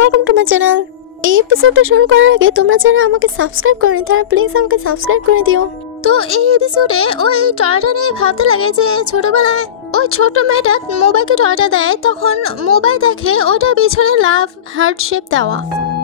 Welcome to my channel. এই এপিসোডটা শুরু করার আগে তোমরা যারা আমাকে সাবস্ক্রাইব করনি তারা প্লিজ আমাকে সাবস্ক্রাইব করে দিও। তো এই এপিসোডে ওই টয়টা নিয়ে ভাবতে লাগে যে ছোটবেলায় ওই ছোট মেয়েটা মোবাইলকে টয়টা দেয়, তখন মোবাইল দেখে ওইটা পিছনে লাভ হার্ট শেপ দেওয়া।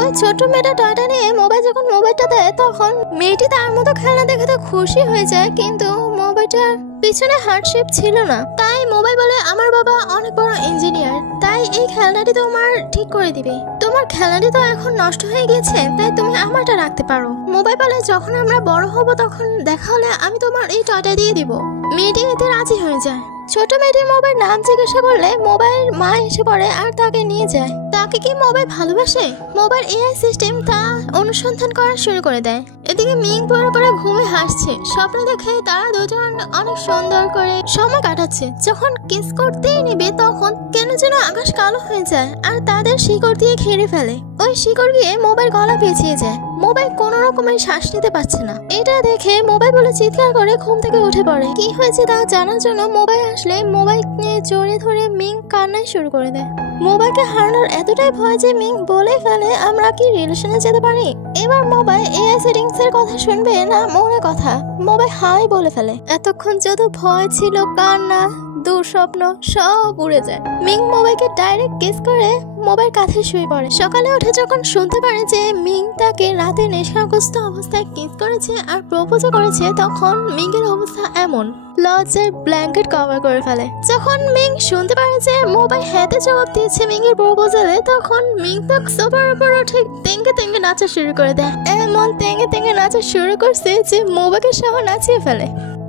ওই ছোট মেয়েটা টয়টা নিয়ে যখন মোবাইলটা দেয় তখন মেয়েটি তার মতো খেলনা দেখে তো খুশি হয়ে যায়, কিন্তু মোবাইলটার পিছনে হার্ট শেপ ছিল না। তাই মোবাইল বলে আমার বাবা অনেক বড় ইঞ্জিনিয়ার, তাই এই খেলনাটি তোমার ঠিক করে দিবে। তোমার খেলনাটি তো এখন নষ্ট হয়ে গেছে, তাই তুমি আমারটা রাখতে পারো। মোবাইল বলে যখন আমরা বড় হব তখন দেখা হলে আমি তোমার এই টয়টা দিয়ে দিব। মেয়েটি এতে রাজি হয়ে যায়। ছোট মেয়েটির মোবাইল নাম জিজ্ঞাসা করলে মোবাইল মা এসে পড়ে আর তাকে নিয়ে যায়। তাকে কি মোবাইল ভালোবাসে? মোবাইল এআই সিস্টেম তা অনুসন্ধান করা শুরু করে দেয়। এদিকে মিং পরে পরে ঘুমে হাসছে। স্বপ্ন দেখে তারা দুজন অনেক সুন্দর করে সময় কাটাচ্ছে। যখন কিস করতেই নিবে তখন কেন যেন আকাশ কালো হয়ে যায় আর তাদের শিকড় দিয়ে ঘিরে ফেলে। ওই শিকড় গিয়ে মোবাইল গলা পেঁচিয়ে যায়। মোবাইল কোনো রকমের শ্বাস নিতে পারছে না। এটা দেখে মোবাইল বলে চিৎকার করে ঘুম থেকে উঠে পড়ে। কি হয়েছে তা জানার জন্য মোবাইল আসলে মোবাইল নিয়ে জড়িয়ে ধরে মিং কান্নায় শুরু করে দেয়। মোবাইলকে হারানোর এতটাই ভয় যে মিং বলে ফেলে আমরা কি রিলেশনে যেতে পারি। এবার মোবাইল এআই সেটিংস এর কথা শুনবে না মনের কথা। মোবাইল হাই বলে ফেলে। এতক্ষণ যত ভয় ছিল, কান্না, দুঃস্বপ্ন সব উড়ে যায়। মিং মোবাইলকে ডাইরেক্ট কিস করে মোবাইল কাঁধে শুয়ে পড়ে। সকালে উঠে যখন শুনতে পারে যে মিং তাকে রাতে নেশাগ্রস্ত অবস্থায় কিস করেছে আর প্রপোজ করেছে, তখন মিংয়ের অবস্থা এমন লজ্জায় ব্ল্যাঙ্কেট কভার করে ফেলে। যখন মিং শুনতে পারে যে মোবাইল হাতে জবাব দিয়েছে মিংয়ের প্রপোজালে, তখন মিং তো সোফার উপর উঠে তেঙ্গে তেঙ্গে নাচা শুরু করে দেয়। এমন তেঙ্গে তেঙ্গে নাচা শুরু করছে যে মোবাইলকে সহ নাচিয়ে ফেলে।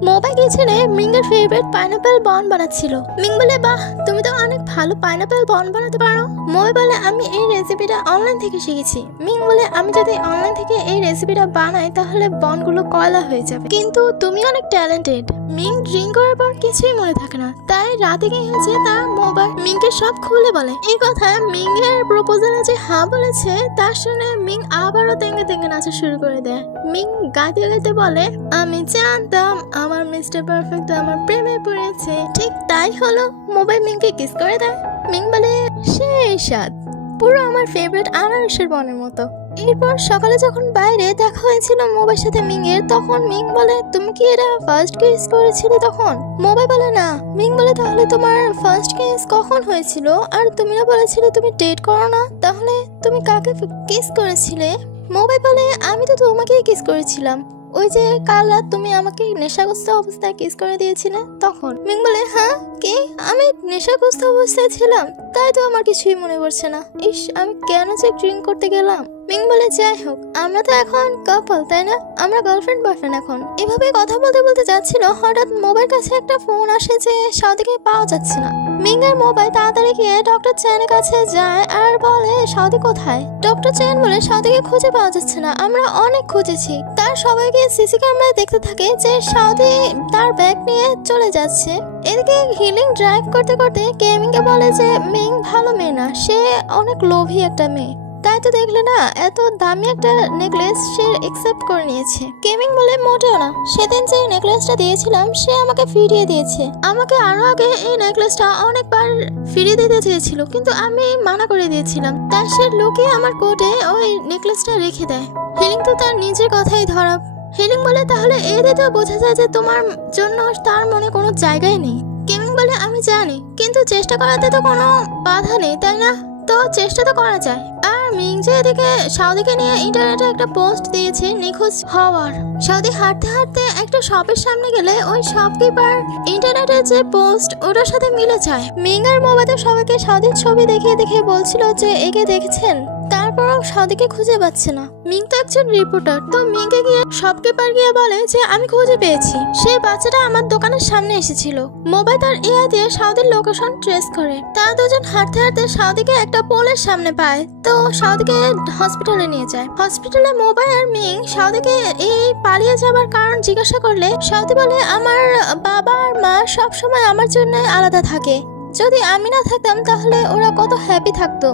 মোবাইল কিচেনে মিংয়ের ফেভারিট পাইনাপেল বন বানাচ্ছিল। মিং বলে, বাহ, তুমি তো অনেক ভালো পাইনাপেল বন বানাতে পারো। মোবাইল বলে, আমি এই রেসিপিটা অনলাইন থেকে শিখেছি। মিং বলে, আমি যদি অনলাইন থেকে এই রেসিপিটা বানাই তাহলে বনগুলো কয়লা হয়ে যাবে, কিন্তু তুমি অনেক ট্যালেন্টেড। মিং ড্রিঙ্ক করার পর কিছুই মনে থাকে না, তাই রাতে কি হয়েছে তার মোবাইল মিংকে সব খুলে বলে। এই কথা মিংয়ের প্রপোজালে যে হ্যাঁ বলেছে তা শুনে মিং আবারও তেঙ্গে তেঙ্গে নাচা শুরু করে দেয়। মিং গাইতে গাইতে বলে, আমি জানতাম আমার মিস্টার পারফেক্ট আমার প্রেমে পড়েছে। ঠিক তাই হলো, মোবাইল মিংকে কিস করে দেয়। মিং বলে, সেই স্বাদ, পুরো আমার ফেভারিট আনারসের বনের মতো। এরপর সকালে যখন বাইরে দেখা হয়েছিল মোবাইল সাথে মিংয়ের, তখন মিং বলে, তুমি কি এটা ফার্স্ট কিস করেছিলে? তখন মোবাইল বলে, না। মিং বলে, তাহলে তোমার ফার্স্ট কিস কখন হয়েছিল? আর তুমি না বলেছিলে তুমি ডেট করো না, তাহলে তুমি কাকে কিস করেছিলে? মোবাইল বলে, আমি তো তোমাকেই কিস করেছিলাম, ওই যে কাল রাত তুমি আমাকে নেশাগ্রস্ত অবস্থায় কিস করে দিয়েছিলে তখন। মিং বলে, হ্যাঁ কি আমি নেশাগ্রস্ত অবস্থায় ছিলাম? তাই তো আমার কিছুই মনে পড়ছে না। ইস, আমি কেন যে ড্রিঙ্ক করতে গেলাম। মিং বলে, যাই হোক, আমরা তো এখন কাপল, তাই না? আমরা গার্লফ্রেন্ড বয়ফ্রেন্ড এখন। এভাবে কথা বলতে বলতে যাচ্ছিল, হঠাৎ মোবাইল কাছে একটা ফোন আসে যে সাউদিকে পাওয়া যাচ্ছে না। মিং এর মোবাইল তাড়াতাড়ি গিয়ে ডক্টর চ্যানের কাছে যায় আর বলে, সাউদি কোথায়? ডক্টর চ্যান বলে, সাউদিকে খুঁজে পাওয়া যাচ্ছে না, আমরা অনেক খুঁজেছি। তার সবাইকে সিসি ক্যামেরায় দেখতে থাকে যে সাউদি তার ব্যাগ নিয়ে চলে যাচ্ছে। এদিকে হিলিং ড্রাইভ করতে করতে কেমিংকে বলে যে মিং ভালো মেয়ে না, সে অনেক লোভী একটা মেয়ে। তাই তো দেখলে না, এত দামি একটা নেকলেস সে একসেপ্ট করে নিয়েছে। কেমিং বলে, মোটেও না, সেদিন যে নেকলেসটা দিয়েছিলাম সে আমাকে ফিরিয়ে দিয়েছে। আমাকে আরো আগে এই নেকলেসটা অনেকবার ফিরিয়ে দিতে চেয়েছিল, কিন্তু আমি মানা করে দিয়েছিলাম। তাই সে লুকিয়ে আমার কোটে ওই নেকলেসটা রেখে দেয়। হিলিং তো তার নিজের কথাই ধরা। হিলিং বলে, তাহলে এতে তো বোঝা যায় যে তোমার জন্য তার মনে কোনো জায়গায় নেই। কেমিং বলে, আমি জানি, কিন্তু চেষ্টা করাতে তো কোনো বাধা নেই, তাই না? তো চেষ্টা তো করা যায়। আর মিং যে এদিকে সাউদিকে নিয়ে ইন্টারনেটে একটা পোস্ট দিয়েছে নিখোঁজ হওয়ার। সাউদি হাঁটতে হাঁটতে একটা শপের সামনে গেলে ওই শপকিপার ইন্টারনেটে যে পোস্ট ওটার সাথে মিলে যায়। মিং আর মোবাইলে সবাইকে সাউদির ছবি দেখিয়ে দেখিয়ে বলছিল যে একে দেখেছেন, তারপরও সাউদিকে খুঁজে পাচ্ছে না। মিং তো একজন রিপোর্টার, তো মিংকে গিয়ে শপকিপার গিয়ে বলে যে আমি খুঁজে পেয়েছি, সেই বাচ্চাটা আমার দোকানের সামনে এসেছিল। মোবাইল তার এআই দিয়ে সাউদির লোকেশন ট্রেস করে। তারা দুজন হাঁটতে হাঁটতে সাউদিকে একটা পোলের সামনে পায়, তো সাউদিকে হসপিটালে নিয়ে যায়। হসপিটালে মোবাইল আর মিং সাউদিকে এই পালিয়ে যাবার কারণ জিজ্ঞাসা করলে সাউদি বলে, আমার বাবা আর মা সবসময় আমার জন্য আলাদা থাকে, যদি আমি না থাকতাম তাহলে ওরা কত হ্যাপি থাকতো।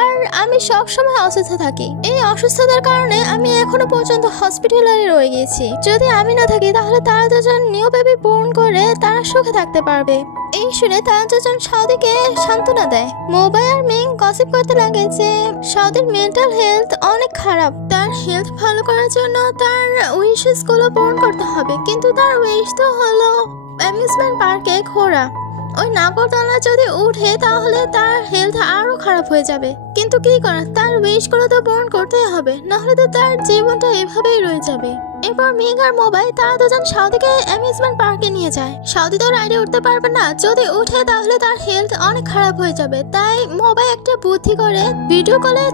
আর আমি সবসময় অসুস্থ থাকি। এই অসুস্থতার কারণে আমি এখনো পর্যন্ত হসপিটালে রয়ে গেছি। যদি আমি না থাকি তাহলে তারা দুজন নিউ বেবি বোর্ন করে তারা সুখে থাকতে পারবে। এই শুনে তারা দুজন সাউদিকে সান্ত্বনা দেয়। মোবাই আর মিং গসিপ করতে লাগে যে সাউদির মেন্টাল হেলথ অনেক খারাপ। তার হেলথ ভালো করার জন্য তার উইশেস গুলো পূরণ করতে হবে, কিন্তু তার উইশ তো হলো অ্যামিউজমেন্ট পার্কে ঘোরা। ওই নাগরদোলনা যদি উঠে তাহলে তার হেলথ আরো খারাপ হয়ে যাবে। কিন্তু কি করার, তার উইশ গুলো তো পূরণ করতেই হবে, নাহলে তো তার জীবনটা এভাবেই রয়ে যাবে। এরপর মিং আর মোবাই তারা দুজন সাউদিকে অ্যামিউজমেন্ট পার্কে নিয়ে যায়। সাউদি তো রাইডে উঠতে পারবে না, যদি উঠে তাহলে তার হেলথ অনেক খারাপ হয়ে যাবে। তাই মোবাই একটা বুদ্ধি করে ভিডিও কলে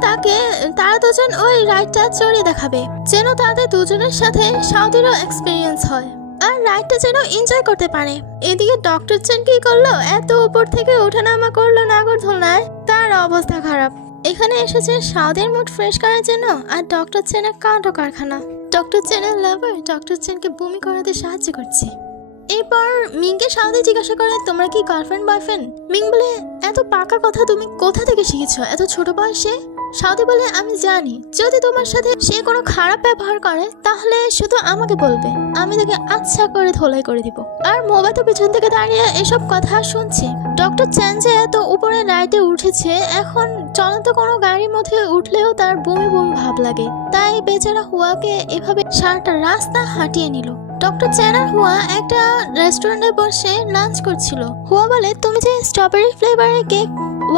তারা দুজন ওই রাইডটা চড়িয়ে দেখাবে, যেন তাদের দুজনের সাথে সাউদিরও এক্সপিরিয়েন্স হয় আর রাইডটা যেন এনজয় করতে পারে। এদিকে ডক্টর চেন কি করলো, এত উপর থেকে ওঠানামা করলো নাগরদোলনায়, তার অবস্থা খারাপ। এখানে এসেছে সাউদির মুড ফ্রেশ করার জন্য, আর ডক্টর চেনের কাণ্ড কারখানা। ডক্টর চেনের লাভার ডক্টর চেনকে বমি করাতে সাহায্য করছে। এরপর মিংকে সাউদি জিজ্ঞাসা করে, তোমরা কি গার্লফ্রেন্ড বয়ফ্রেন্ড? মিং বলে, এত পাকা কথা তুমি কোথা থেকে শিখেছ এত ছোট বয়সে? সাউদি বলে, আমি জানি যদি তোমার সাথে সে কোনো খারাপ ব্যবহার করে তাহলে শুধু আমাকে বলবে, আমি তাকে আচ্ছা করে ধোলাই করে দিব। আর মোবাইল তো পিছন থেকে দাঁড়িয়ে এসব কথা শুনছে। ডক্টর চ্যান যে এত উপরে রাইডে উঠেছে, এখন চলন্ত কোনো গাড়ির মধ্যে উঠলেও তার বমি বমি ভাব লাগে। তাই বেচারা হুয়াকে এভাবে সারাটা রাস্তা হাঁটিয়ে নিল। ডক্টর চ্যান আর হুয়া একটা রেস্টুরেন্টে বসে লাঞ্চ করছিল। হুয়া বলে, তুমি যে স্ট্রবেরি ফ্লেভারের কেক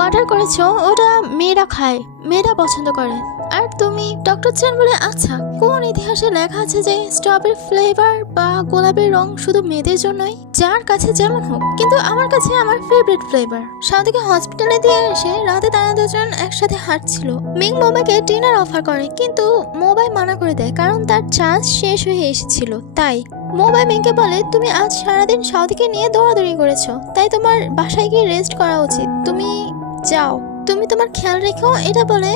অর্ডার করেছো ওটা মেয়েরা খায়, মেয়েরা পছন্দ করে। আর তুমি? ডক্টর চ্যান বলে, আচ্ছা কোন ইতিহাসে লেখা আছে যে স্ট্রবেরি ফ্লেভার বা গোলাপের রং শুধু মেয়েদের জন্যই? যার কাছে যেমন হোক, কিন্তু আমার কাছে আমার ফেভারিট ফ্লেভার। সাউদিকে হসপিটালে দিয়ে এসে রাতে তারা দুজন একসাথে হাঁটছিল। মিং মোবাইকে ডিনার অফার করে, কিন্তু মোবাই মানা করে দেয় কারণ তার চান্স শেষ হয়ে এসেছিল। তাই মোবাই মিংকে বলে, তুমি আজ সারাদিন সাউদিকে নিয়ে দৌড়াদৌড়ি করেছো, তাই তোমার বাসায় গিয়ে রেস্ট করা উচিত, তুমি যাও, তুমি তোমার খেয়াল রেখো। এটা বলে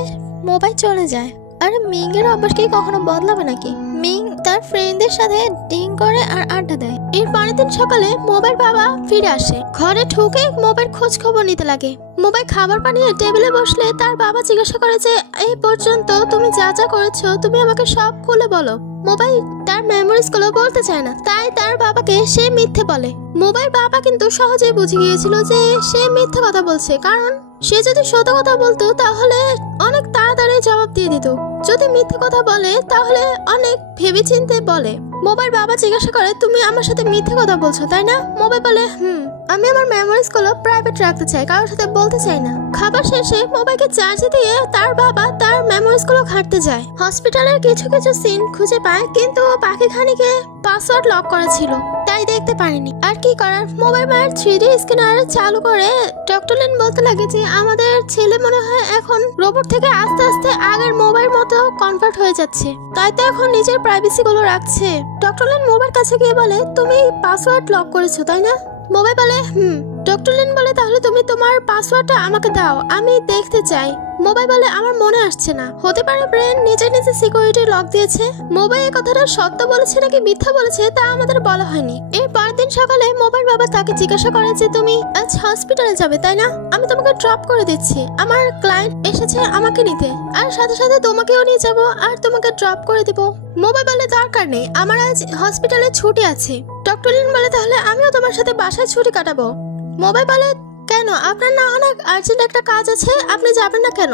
মোবাই চলে যায়। আর মিং এর অভ্যাস কি কখনো বদলাবে নাকি? মিং তার ফ্রেন্ডদের সাথে ডিং করে আর আড্ডা দেয়। এর পরের দিন সকালে মোবাইল বাবা ফিরে আসে। ঘরে ঢুকে মোবাইল খোঁজ খবর নিতে লাগে। মোবাইল খাবার বানিয়ে টেবিলে বসলে তার বাবা জিজ্ঞাসা করে যে, এই পর্যন্ত তুমি যা যা করেছো তুমি আমাকে সব খুলে বলো। মোবাইল তার মেমোরিজ গুলো বলতে চায় না, তাই তার বাবাকে সে মিথ্যে বলে। মোবাইল বাবা কিন্তু সহজেই বুঝে গিয়েছিল যে সে মিথ্যে কথা বলছে, কারণ সে যদি সত্য কথা বলতো তাহলে অনেক তাড়াতাড়ি জবাব দিয়ে দিত। যদি মিথ্যে কথা বলে তাহলে অনেক ভেবেচিন্তে বলে। মোবাইল বাবা জিজ্ঞাসা করে, তুমি আমার সাথে মিথ্যে কথা বলছো তাই না? মোবাইল বলে, আমি আমার মেমোরিজ গুলো প্রাইভেট রাখতে চাই, কারোর সাথে বলতে চাই না। খাবার শেষে মোবাইলকে চার্জে দিয়ে তার বাবা তার মেমোরিজ গুলো ঘাঁটতে যায়। হসপিটালের কিছু কিছু সিন খুঁজে পায়, কিন্তু বাকি খানিকে পাসওয়ার্ড লক করা ছিল, তাই দেখতে পারেনি। আর কি করার, মোবাইল মায়ের 3D স্ক্যানার চালু করে ডক্টর লিন বলতে লাগে যে আমাদের ছেলে মনে হয় এখন রোবট থেকে আস্তে আস্তে আগের মোবাইল মতো কনভার্ট হয়ে যাচ্ছে, তাই তো এখন নিজের প্রাইভেসি গুলো রাখছে। ডক্টর লিন মোবাইল কাছে গিয়ে বলে, তুমি পাসওয়ার্ড লক করেছো তাই না? মোবাইল বলে, ডক্টর লিন বলে, তাহলে তুমি তোমার পাসওয়ার্ডটা আমাকে দাও, আমি দেখতে চাই। মোবাইল বলে, আমার মনে আসছে না, হতে পারে ব্রেন নিজে নিজে সিকিউরিটি লক দিয়েছে। মোবাইল এই কথাটা সত্য বলেছে নাকি মিথ্যা বলেছে তা আমাদের বলা হয়নি। এর পরের দিন সকালে মোবাইল বাবা তাকে জিজ্ঞাসা করে যে, তুমি আজ হসপিটালে যাবে তাই না? আমি তোমাকে ড্রপ করে দিচ্ছি, আমার ক্লায়েন্ট এসেছে আমাকে নিতে, আর সাথে সাথে তোমাকেও নিয়ে যাবো আর তোমাকে ড্রপ করে দিব। মোবাইল বলে, দরকার নেই, আমার আজ হসপিটালে ছুটি আছে। ডক্টর লিন বলে, তাহলে আমিও তোমার সাথে বাসায় ছুটি কাটাবো। মোবাইল বলে, কেন, আপনার না অনেক আর্জেন্ট একটা কাজ আছে, আপনি যাবেন না কেন?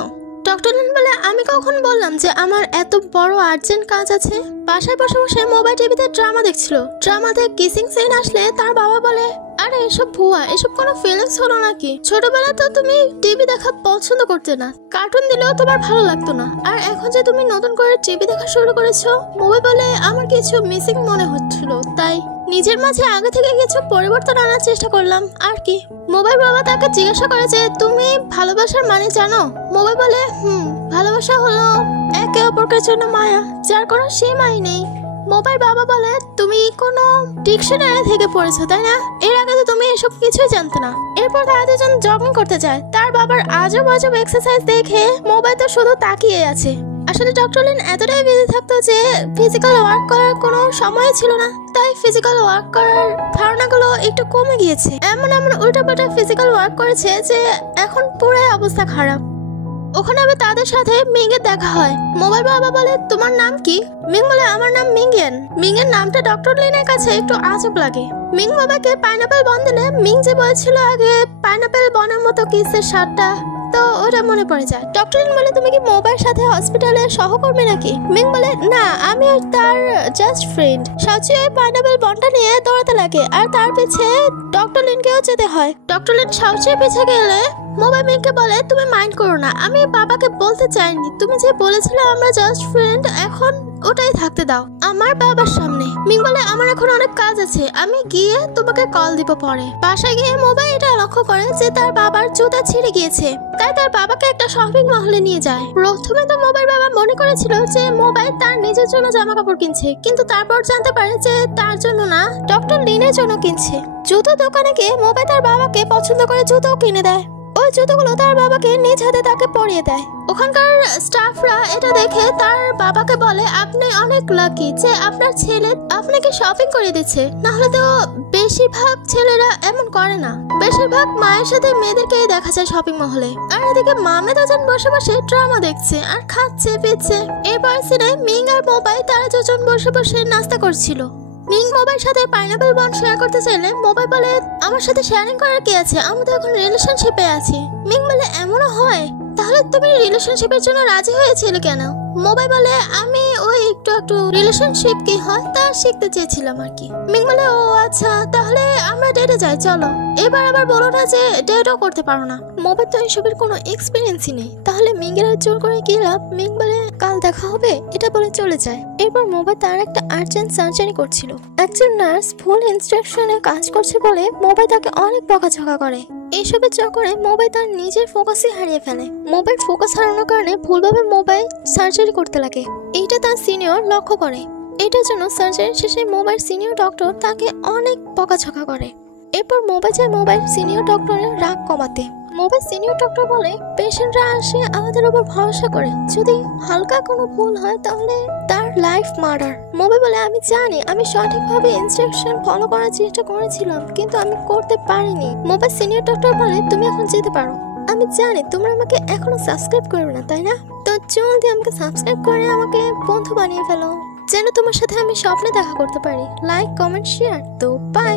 ডক্টর লিন বলে, আমি কখন বললাম যে আমার এত বড় আর্জেন্ট কাজ আছে? বাসায় বসে বসে মোবাইল টিভিতে ড্রামা দেখছিল। ড্রামাতে কিসিং সিন আসলে তার বাবা বলে, আরে এসব ভুয়া, এসব কোনো ফিলিংস হলো নাকি? ছোটবেলায় তো তুমি টিভি দেখা পছন্দ করতে না, কার্টুন দিলেও তোমার ভালো লাগতো না, আর এখন যে তুমি নতুন করে টিভি দেখা শুরু করেছো। মোবাইল বলে, আমার কিছু মিসিং মনে হচ্ছিল, তাই নিজের মাঝে আগে থেকে কিছু পরিবর্তন আনার চেষ্টা করলাম আর কি। মোবাইল বাবা তাকে জিজ্ঞাসা করে যে, তুমি ভালোবাসার মানে জানো? মোবাইল বলে, ভালোবাসা হলো একে অপরকে জন্য মায়া, যার কোনো সীমাই নেই। মোবাইল বাবা বলে, তুমি কোনো ডিকশনারি থেকে পড়েছো তাই না? এর আগে তো তুমি এসব কিছুই জানতে না। এরপর তারা দুজন জগিং করতে যায়। তার বাবার আজব আজব এক্সারসাইজ দেখে মোবাইল তো শুধু তাকিয়ে আছে। আসলে ডক্টর লিন এতটাই বিজি থাকতো যে ফিজিক্যাল ওয়ার্ক করার কোনো সময় ছিল না, তাই ফিজিক্যাল ওয়ার্ক করার ধারণাগুলো একটু কমে গিয়েছে। এমন উল্টাপাল্টা ফিজিক্যাল ওয়ার্ক করেছে যে এখন পুরো অবস্থা খারাপ। ওখানে আবার তাদের সাথে মিংয়ের দেখা হয়। মোবাইল বাবা বলে তোমার নাম কি? মিং বলে আমার নাম মিংয়েন। মিংয়ের নামটা ডক্টর লিনের কাছে একটু আজব লাগে। মিং বাবাকে পাইনাপেল বন দিলে মিং যে বলেছিল আগে পাইনাপেল বনের মতো কিসের স্বাদটা, তো ওটা মনে পড়ে যায়। ডক্টর লিন বলে তুমি কি মোবাইল সাথে হসপিটালের সহকর্মী নাকি? মিং বলে না, আমি আর তার জাস্ট ফ্রেন্ড। সাউচি পাইনাপেল বনটা নিয়ে দৌড়াতে লাগে আর তার পিছে ডক্টর লিনকেও যেতে হয়। ডক্টর লিন সাউচির পিছে গেলে মোবাইল মিংকে বলে তুমি মাইন্ড করো না, আমি বাবাকে বলতে চাইনি, তুমি যে বলেছিলে আমরা জাস্ট ফ্রেন্ড, এখন ওটাই থাকতে দাও আমার বাবার সামনে। মিং বলে আমার এখন অনেক কাজ আছে, আমি গিয়ে তোমাকে কল দিব পরে। বাসায় গিয়ে মোবাইল এটা লক্ষ্য করে যে তার বাবার জুতা ছিঁড়ে গিয়েছে, তাই তার বাবাকে একটা শপিং মহলে নিয়ে যায়। প্রথমে তো মোবাইল বাবা মনে করেছিল যে মোবাইল তার নিজের জন্য জামা কাপড় কিনছে, কিন্তু তারপর জানতে পারে যে তার জন্য না, ডক্টর লিনের জন্য কিনছে। জুতো দোকানে গিয়ে মোবাইল তার বাবাকে পছন্দ করে জুতোও কিনে দেয়। ওই জুতোগুলো তার বাবাকে নিজ হাতে তাকে পরিয়ে দেয়। ওখানকার স্টাফরা এটা দেখে তার বাবাকে বলে আপনি অনেক লাকি যে আপনার ছেলে আপনাকে শপিং করে দিচ্ছে, না হলে তো বেশিরভাগ ছেলেরা এমন করে না। বেশিরভাগ মায়ের সাথে মেয়েদেরকেই দেখা যায় শপিং মহলে। আর এদিকে মামেদ আজান বসে বসে ড্রামা দেখছে আর খাচ্ছে পিচ্ছে। এরপর সিনে মিং আর মোবাইল তারা দুজন বসে বসে নাস্তা করছিল। মিং মোবাইল সাথে পাইনাপেল বন শেয়ার করতে চাইলে মোবাইল বলে আমার সাথে শেয়ারিং করার কি আছে, আমি তো এখন রিলেশনশিপে আছি। মিং বলে এমনও হয়, তাহলে তুমি রিলেশনশিপের জন্য রাজি হয়েছিলে কেন? মোবাইল বলে আমি ওই একটু রিলেশনশিপ কি হয় তা শিখতে চেয়েছিলাম আর কি। মিং বলে ও আচ্ছা, তাহলে আমরা ডেটে যাই চলো। এবার আবার বলো না যে ডেটও করতে পারো না। মোবাইল তো এইসবের কোনো এক্সপিরিয়েন্সই নেই, তাহলে মিংয়ের হাত জোর করে কি লাভ? মিং বলে কাল দেখা হবে এটা বলে চলে যায়। এরপর মোবাইল তার একটা আর্জেন্ট সার্জারি করছিল। একজন নার্স ভুল ইনস্ট্রাকশনে কাজ করছে বলে মোবাইল তাকে অনেক বকাঝকা করে। এইসবের চক্করে মোবাইল তার নিজের ফোকাসই হারিয়ে ফেলে। মোবাইল ফোকাস হারানোর কারণে ভুলভাবে মোবাইল সার্জারি করতে লাগে। এইটা তার সিনিয়র লক্ষ্য করে। এটার জন্য সার্জারির শেষে মোবাইল সিনিয়র ডক্টর তাকে অনেক বকাঝকা করে। এরপর মোবাইল সিনিয়র ডক্টরের রাগ কমাতে। মোবাইল সিনিয়র ডক্টর বলে পেশেন্টরা আসে আমাদের উপর ভরসা করে, যদি হালকা কোনো ভুল হয় তাহলে তার লাইফ মার্ডার। মোবাইল বলে আমি জানি, আমি সঠিকভাবে ইনস্ট্রাকশন ফলো করার চেষ্টা করেছিলাম কিন্তু আমি করতে পারিনি। মোবাইল সিনিয়র ডক্টর বলে তুমি এখন যেতে পারো। আমি জানি তোমরা আমাকে এখনো সাবস্ক্রাইব করবে না, তাই না? তো জলদি আমাকে সাবস্ক্রাইব করে আমাকে বন্ধু বানিয়ে ফেলো, যেন তোমার সাথে আমি স্বপ্নে দেখা করতে পারি। Like, comment, share. তো বাই।